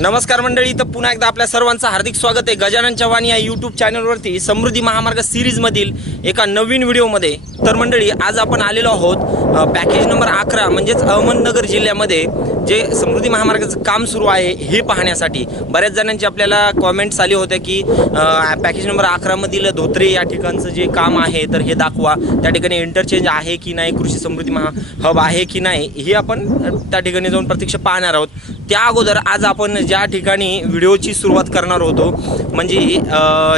नमस्कार मंडळी, तर पुन्हा एकदा आपल्या सर्वांचं हार्दिक स्वागत आहे गजानन चव्हाण या यूट्यूब चॅनलवरती समृद्धी महामार्ग सिरीजमधील एका नवीन व्हिडिओमध्ये। तर मंडळी, आज आपण आलेलो आहोत पॅकेज नंबर 11 म्हणजेच अहमदनगर जिल्ह्यामध्ये जे समृद्धी महामार्गाचं काम सुरू आहे हे पाहण्यासाठी। बऱ्याच जणांची आपल्याला कॉमेंट्स आले होते की पॅकेज नंबर 11 मधील धोत्रे या ठिकाणचं जे काम आहे तर हे दाखवा, त्या ठिकाणी इंटरचेंज आहे की नाही, कृषी समृद्धी हब आहे की नाही, हे आपण त्या ठिकाणी जाऊन प्रत्यक्ष पाहणार आहोत। त्या अगोदर आज आपण ज्या ठिकाणी व्हिडिओची सुरुवात करणार होतो म्हणजे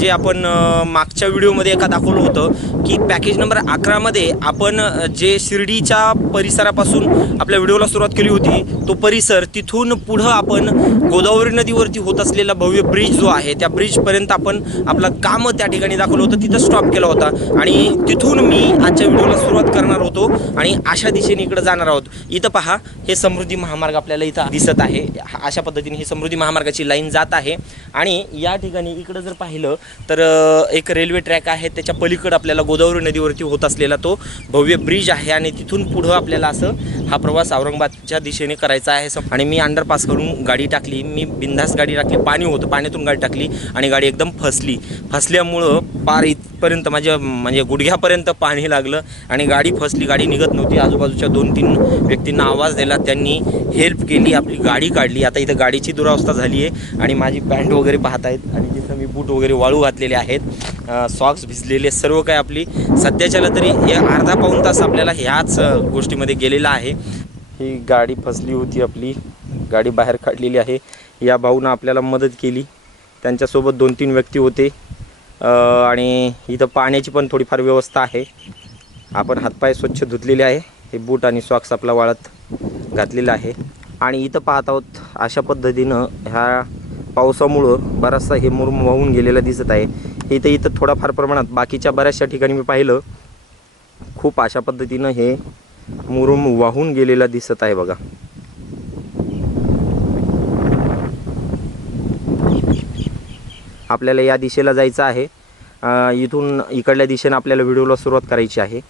जे आपण मागच्या व्हिडिओमध्ये एका दाखवलं होतं की पॅकेज नंबर 11 मध्ये आपण जे शिर्डीच्या परिसरापासून आपल्या व्हिडिओला सुरुवात केली होती तो परिसर, तिथून पुढं आपण गोदावरी नदीवरती होत असलेला भव्य ब्रिज जो आहे त्या ब्रिजपर्यंत आपण आपलं काम त्या ठिकाणी दाखवलं होतं, तिथं स्टॉप केला होता आणि तिथून मी आजच्या व्हिडिओला सुरुवात करणार होतो आणि अशा दिशेने इकडे जाणार आहोत। इथं पहा, हे समृद्धी महामार्ग आपल्याला इथं दिसत आहे। अशा पद्धतीने ही समृद्धी महामार्गाची लाईन जात आहे आणि या ठिकाणी इकडं जर पाहिलं तर एक रेल्वे ट्रॅक आहे, त्याच्या पलीकडे आपल्याला गोदावरी नदीवरती होत असलेला तो भव्य ब्रिज आहे आणि तिथून पुढं आपल्याला असं हा प्रवास औरंगाबादच्या दिशेने करायचा आहे। आणि मी अंडरपास करून गाडी टाकली, मी बिंदास गाडी टाकली, पाणी होतं, पाण्यातून गाडी टाकली आणि गाडी एकदम फसल्यामुळं पार इथपर्यंत माझ्या म्हणजे गुडघ्यापर्यंत पाणी लागलं आणि गाडी फसली, गाडी निघत नव्हती। आजूबाजूच्या 2-3 व्यक्तींना आवाज दिला, त्यांनी हेल्प केली, आपली गाडी काढली। आता इथं गाडीची दुरावस्था झाली आहे आणि माझी पॅन्ट वगैरे पाहत आहेत आणि जिथं मी बूट वगैरे वाळू घातलेले आहेत, सॉक्स भिजलेले, सर्व काय आपली सध्याच्याला तरी अर्धा पाऊण तास आपल्याला ह्याच गोष्टीमध्ये गेलेला आहे। ही गाडी फसली होती, आपली गाडी बाहेर काढलेली आहे। या भाऊनं आपल्याला मदत केली, त्यांच्यासोबत 2-3 व्यक्ती होते आणि इथं पाण्याची पण थोडीफार व्यवस्था आहे। आपण हातपाय स्वच्छ धुतलेले आहे, हे बूट आणि सॉक्स आपला वाळत घातलेला आहे आणि इथं पाहत आहोत अशा पद्धतीनं ह्या पावसामुळं बराचसा हे मुरुम वाहून गेलेला दिसत आहे। इथं थोडाफार प्रमाणात, बाकीच्या बऱ्याचशा ठिकाणी मी पाहिलं खूप अशा पद्धतीनं हे मुरुम वाहून गेलेला दिसत आहे बघा। आपल्याला या दिशेला जायचं आहे, इथून इकडल्या दिशेने आपल्याला व्हिडिओला सुरुवात करायची आहे।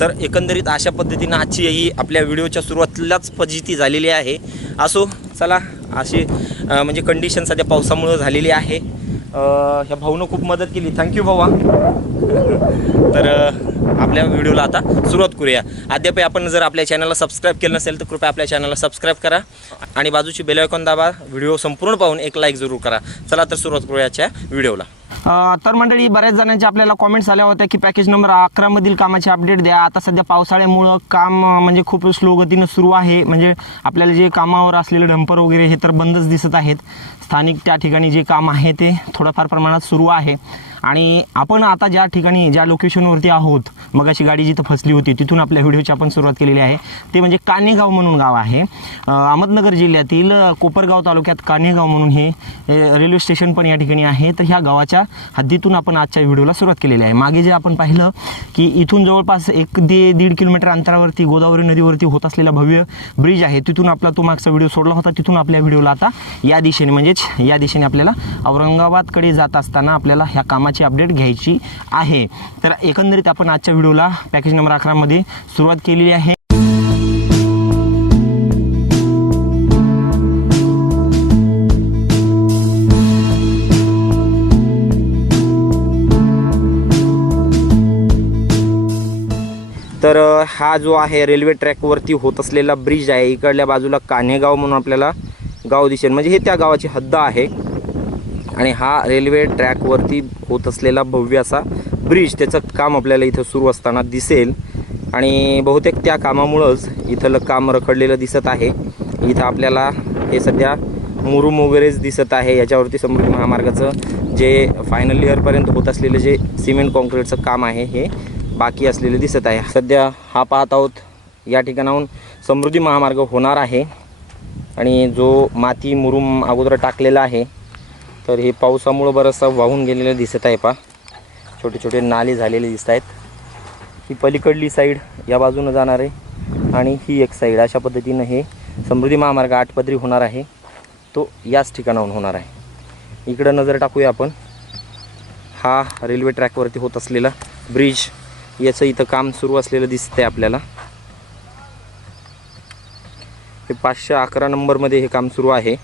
तर एकंदरीत अशा पद्धतीनं आजची ही आपल्या व्हिडिओच्या सुरुवातीलाच फजिती झालेली आहे। असो, चला, अशी म्हणजे कंडिशन सध्या पावसामुळे झालेली आहे। ह्या भाऊनं खूप मदत केली, थँक्यू भावा। तर आपल्या व्हिडिओला आता सुरुवात करूया। अद्याप आपण जर आपल्या चॅनलला सबस्क्राईब केलं नसेल तर कृपया आपल्या चॅनलला सबस्क्राईब करा आणि बाजूची बेल आयकॉन दाबा। व्हिडिओ संपूर्ण पाहून एक लाईक जरूर करा। चला तर सुरुवात करूया आजच्या व्हिडिओला। तर मंडळी, बऱ्याच जणांचे आपल्याला कॉमेंट्स आल्या होत्या की पॅकेज नंबर 11 मधील कामाची अपडेट द्या। आता सध्या पावसाळ्यामुळं काम म्हणजे खूप स्लो गतीनं सुरू आहे, म्हणजे आपल्याला जे कामावर असलेले डंपर वगैरे हे तर बंदच दिसत आहेत। स्थानिक त्या ठिकाणी जे काम आहे ते थोडंफार प्रमाणात सुरू आहे आणि आपण आता ज्या ठिकाणी ज्या लोकेशनवरती आहोत, मग अशी गाडी जिथं फसली होती तिथून आपल्या व्हिडिओची आपण सुरुवात केलेली आहे, ते म्हणजे कान्हेगाव म्हणून गाव आहे। अहमदनगर जिल्ह्यातील कोपरगाव तालुक्यात कान्हेगाव म्हणून हे रेल्वे स्टेशन पण या ठिकाणी आहे। तर ह्या गावाच्या हद्दीतून आपण आजच्या व्हिडिओला सुरुवात केलेली आहे। मागे जे आपण पाहिलं की इथून जवळपास 1-1.5 किलोमीटर अंतरावरती गोदावरी नदीवरती होत असलेला भव्य ब्रिज आहे, तिथून आपला तो मागचा व्हिडिओ सोडला होता। तिथून आपल्या व्हिडिओला आता या दिशेने म्हणजेच या दिशेने आपल्याला औरंगाबादकडे जात असताना आपल्याला ह्या कामाची अपडेट घ्यायची आहे। तर एकंदरीत आपण आजच्या व्हिडिओला पॅकेज नंबर 11 मध्ये सुरुवात केलेली आहे। तर हा जो आहे रेल्वे ट्रॅकवरती होत असलेला ब्रिज आहे, इकडल्या बाजूला कान्हेगाव म्हणून आपल्याला गाव दिसेल, म्हणजे हे त्या गावाची हद्द आहे आणि हा रेल्वे ट्रॅकवरती होत असलेला भव्य असा ब्रिज, त्याचं काम आपल्याला इथं सुरू असताना दिसेल आणि बहुतेक त्या कामामुळंच इथलं काम रखडलेलं दिसत आहे। इथं आपल्याला हे सध्या मुरुम वगैरेच दिसत आहे। याच्यावरती समृद्धी महामार्गाचं जे फायनल इयरपर्यंत होत असलेलं जे सिमेंट कॉन्क्रीटचं काम आहे हे बाकी असलेलं दिसत आहे। सध्या हा पाहत आहोत, या ठिकाणाहून समृद्धी महामार्ग होणार आहे आणि जो माती मुरुम अगोदर टाकलेला आहे तर हे पावसामुळे बरंचसा वाहून गेलेलं दिसत आहे। पहा, छोटे छोटे नाले झालेले दिसत आहेत। ही पलीकडली साईड या बाजूनं जाणार आहे आणि ही एक साईड, अशा पद्धतीनं हे समृद्धी महामार्ग 8 पदरी होणार आहे, तो याच ठिकाणाहून होणार आहे। इकडं नजर टाकूया आपण, हा रेल्वे ट्रॅकवरती होत असलेला ब्रिज, याचं इथं काम सुरू असलेलं दिसतंय आपल्याला। हे 511 नंबरमध्ये हे काम सुरू आहे।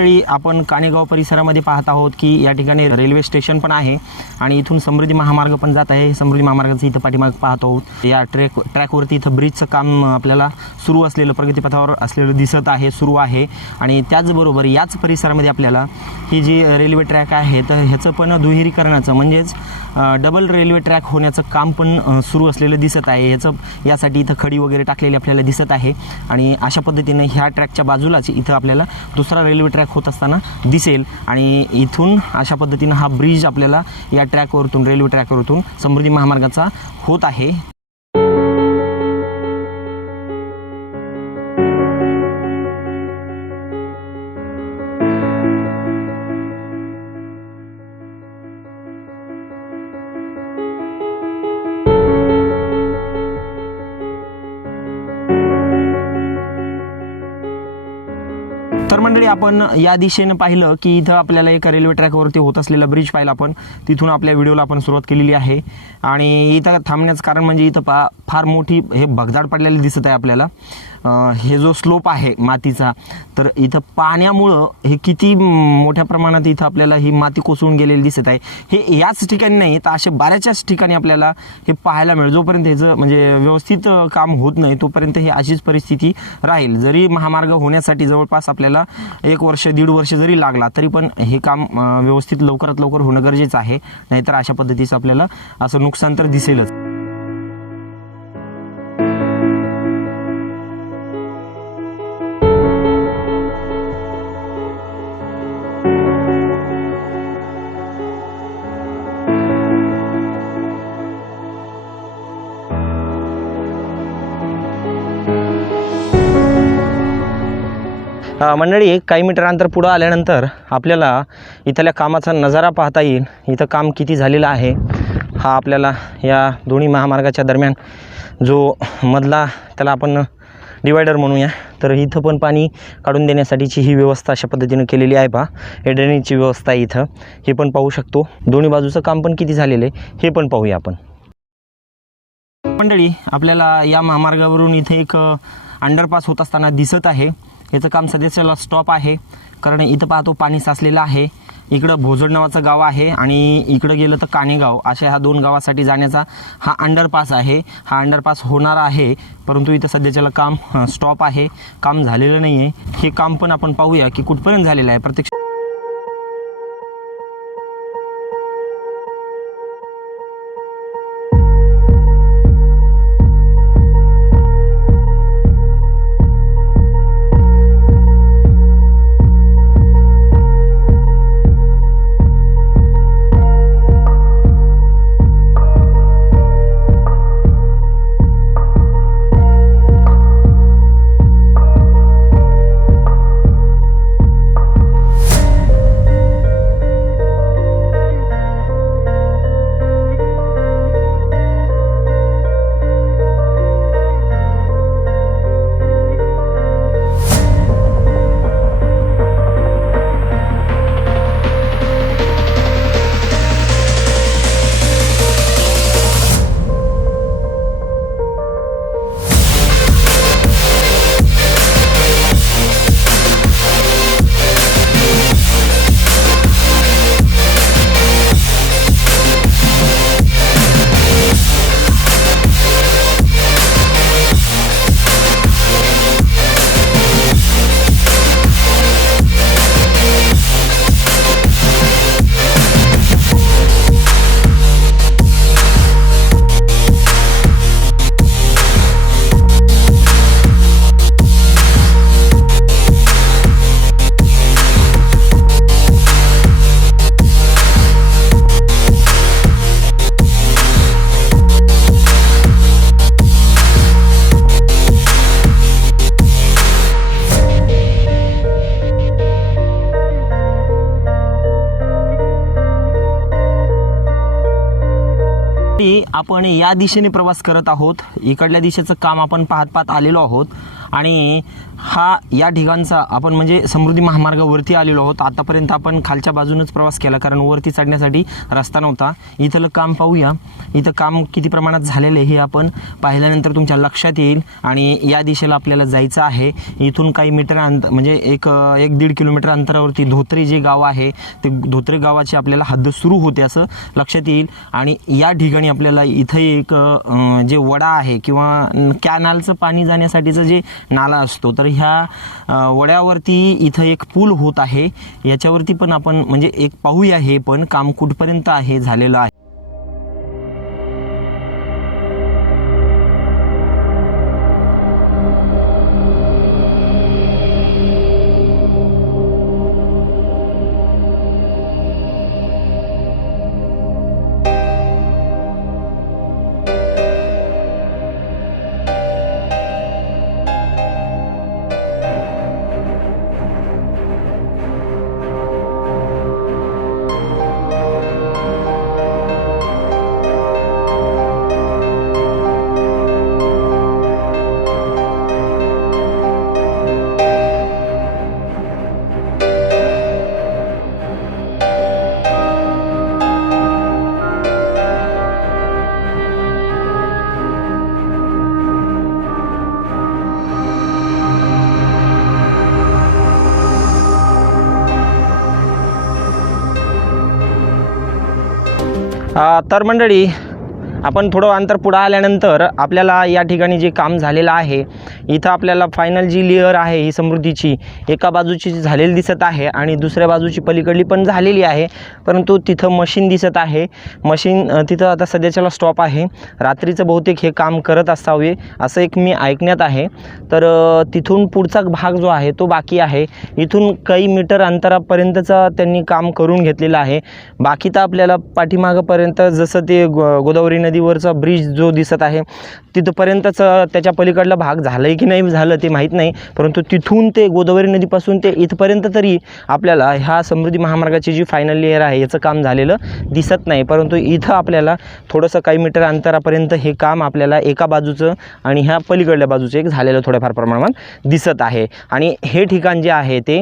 मंडळी, आपण कानेगाव परिसरामध्ये पाहत आहोत की या ठिकाणी रेल्वे स्टेशन पण आहे आणि इथून समृद्धी महामार्ग पण जात आहे। समृद्धी महामार्गाचं इथं पाठीमाग पाहत आहोत। या ट्रॅकवरती इथं ब्रिजचं काम आपल्याला सुरू असलेलं, प्रगतीपथावर असलेलं दिसत आहे, सुरू आहे। आणि त्याचबरोबर याच परिसरामध्ये आपल्याला ही जी रेल्वे ट्रॅक आहे तर ह्याचं पण दुहेरीकरणाचं म्हणजेच डबल रेल्वे ट्रॅक होण्याचं काम पण सुरू असलेलं दिसत आहे। यासाठी इथं खडी वगैरे टाकलेली आपल्याला दिसत आहे आणि अशा पद्धतीने ह्या ट्रॅकच्या बाजूलाच इथं आपल्याला दुसरा रेल्वे ट्रॅक होत असताना दिसेल आणि इथून अशा पद्धतीनं हा ब्रिज आपल्याला या ट्रॅकवरतून, रेल्वे ट्रॅकवरतून समृद्धी महामार्गाचा होत आहे। तर मंडळी, आपण या दिशेने पाहिलं की इथं आपल्याला एका रेल्वे ट्रॅकवरती होत असलेला ब्रिज पाहिला आपण, तिथून आपल्या व्हिडिओला आपण सुरुवात केलेली आहे। आणि इथं थांबण्याचं कारण म्हणजे इथं फार मोठी हे भगदाड पडलेली दिसत आहे आपल्याला। हे जो स्लोप आहे मातीचा, तर इथं पाण्यामुळं हे किती मोठ्या प्रमाणात इथं आपल्याला ही माती कोसळून गेलेली दिसत आहे। हे याच ठिकाणी नाही तर असे बऱ्याचशाच ठिकाणी आपल्याला हे पाहायला मिळेल। जोपर्यंत ह्याचं म्हणजे व्यवस्थित काम होत नाही तोपर्यंत ही अशीच परिस्थिती राहील। जरी महामार्ग होण्यासाठी जवळपास आपल्याला 1 वर्ष 1.5 वर्ष जरी लागला तरी पण हे काम व्यवस्थित लवकरात लवकर होणं गरजेचं आहे, नाहीतर अशा पद्धतीचं आपल्याला असं नुकसान तर दिसेलच। मंडळी, काही मीटर अंतर पुढं आल्यानंतर आपल्याला इथल्या कामाचा नजारा पाहता येईल। इथं काम किती झालेलं आहे हा आपल्याला या दोन्ही महामार्गाच्या दरम्यान जो मधला, त्याला आपण डिवायडर म्हणूया, तर इथं पण पाणी काढून देण्यासाठीची ही व्यवस्था अशा पद्धतीनं केलेली आहे। पहा, हे ड्रेनेजची व्यवस्था आहे इथं, हे पण पाहू शकतो। दोन्ही बाजूचं काम पण किती झालेलं आहे हे पण पाहूया आपण। मंडळी, आपल्याला या महामार्गावरून इथे एक अंडरपास होत असताना दिसत आहे। याचं काम सध्याच्याला स्टॉप आहे, कारण इथं पाहतो पाणी साचलेलं आहे। इकडं भोजड नावाचं गाव आहे आणि इकडं गेलं तर कानेगाव, अशा ह्या 2 गावासाठी जाण्याचा हा अंडरपास आहे। हा अंडरपास होणार आहे, परंतु इथं सध्याच्याला काम स्टॉप आहे, काम झालेलं नाही आहे। हे काम पण आपण पाहूया की कुठपर्यंत झालेलं आहे प्रत्यक्ष। आपण या दिशेने प्रवास करत आहोत। इकडल्या दिशेचं काम आपण पाहत आलेलो आहोत आणि या ठिकाणचा आपण म्हणजे समृद्धी महामार्गावरती आलेलो आहोत। आतापर्यंत आपण खालच्या बाजूनच प्रवास केला कारण वरती चढण्यासाठी रस्ता नव्हता। इथलं काम पाहूया, इथं काम किती प्रमाणात झालेलं आहे हे आपण पाहिल्यानंतर तुमच्या लक्षात येईल। आणि या दिशेला आपल्याला जायचं आहे। इथून काही मीटर म्हणजे एक 1.5 किलोमीटर अंतरावरती धोत्रे जे गाव आहे ते धोत्रे गावाची आपल्याला हद्द सुरू होते असं लक्षात येईल। आणि या ठिकाणी आपल्याला इथं एक जे वडा आहे किंवा कॅनलचं पाणी जाण्यासाठीचं जे नाला असतो तर ह्या वड्यावरती इथं एक पूल होत आहे। याच्यावरती पण आपण म्हणजे एक पाहूया हे पण काम कुठपर्यंत आहे झालेलं आहे। तर मंडळी आपण थोडं अंतर पुढे आल्यानंतर आपल्याला या ठिकाणी जे काम झालेलं आहे इथं आपल्याला फायनल जी लेअर आहे ही समृद्धीची एका बाजूची झालेली दिसत आहे आणि दुसऱ्या बाजूची पलीकडली पण झालेली आहे। परंतु तिथं मशीन दिसत आहे, मशीन तिथं आता सध्याच्याला स्टॉप आहे। रात्रीचं बहुतेक हे काम करत असावे असं एक मी ऐकण्यात आहे। तर तिथून पुढचा भाग जो आहे तो बाकी आहे। इथून काही मीटर अंतरापर्यंतचा त्यांनी काम करून घेतलेलं आहे। बाकी तर आपल्याला पाठीमागपर्यंत जसं ते गोदावरी नदीवरचा ब्रिज जो दिसत आहे तिथपर्यंतच त्याच्या पलीकडला भाग झालंय की नाही झालं ते माहीत नाही। परंतु तिथून ते गोदावरी नदीपासून ते इथपर्यंत तरी आपल्याला ह्या समृद्धी महामार्गाची जी फायनल लेअर आहे याचं काम झालेलं दिसत नाही। परंतु इथं आपल्याला थोडंसं काही मीटर अंतरापर्यंत हे काम आपल्याला एका बाजूचं आणि ह्या पलीकडल्या बाजूचं एक झालेलं थोड्याफार प्रमाणात दिसत आहे। आणि हे ठिकाण जे आहे ते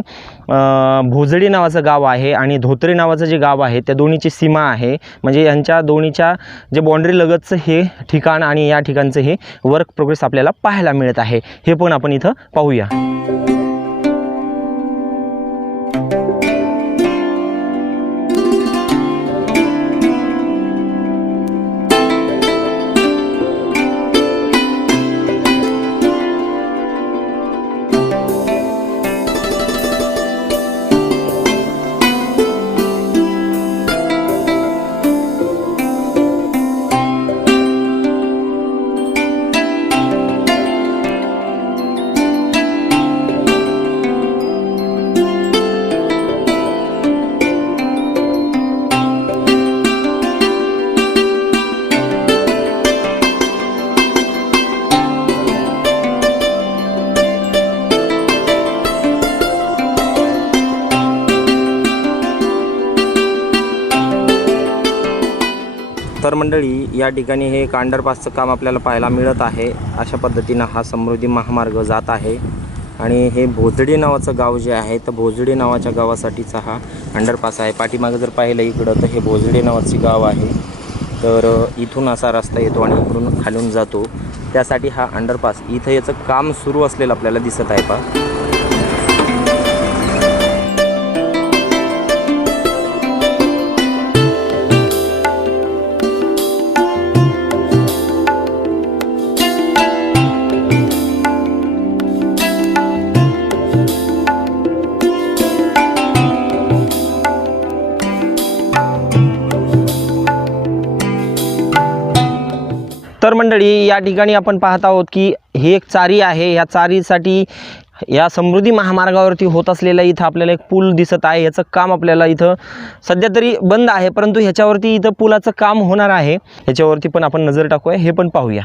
भोजडी नावाचं गाव आहे आणि धोत्रे नावाचं जे गाव आहे त्या दोन्हीची सीमा आहे। म्हणजे यांच्या दोन्हीच्या जे बाउंड्री लगतचं हे ठिकाण आणि या ठिकाणचं हे वर्क प्रोग्रेस आपल्याला पाहायला मिळत आहे। हे पण आपण इथं पाहूया। तर मंडळी या ठिकाणी हे एक अंडरपासचं काम आपल्याला पाहायला मिळत आहे। अशा पद्धतीनं हा समृद्धी महामार्ग जात आहे आणि हे भोजडी नावाचं गाव जे आहे तर भोजडी नावाच्या गावासाठीचा हा अंडरपास आहे। पाठीमागे जर पाहिलं इकडं तर हे भोजडी नावाचे गाव आहे। तर इथून असा रस्ता येतो आणि इकडून खालून जातो, त्यासाठी हा अंडरपास इथं याचं काम सुरू असलेलं आपल्याला दिसत आहे पहा। तर मंडळी या ठिकाणी आपण पाहत आहोत की ही एक चारी आहे। या चारीसाठी या समृद्धी महामार्गावरती होत असलेला इथं आपल्याला एक पूल दिसत आहे। याचं काम आपल्याला इथं सध्या तरी बंद आहे, परंतु ह्याच्यावरती इथं पुलाचं काम होणार आहे। ह्याच्यावरती पण आपण नजर टाकूया, हे पण पाहूया।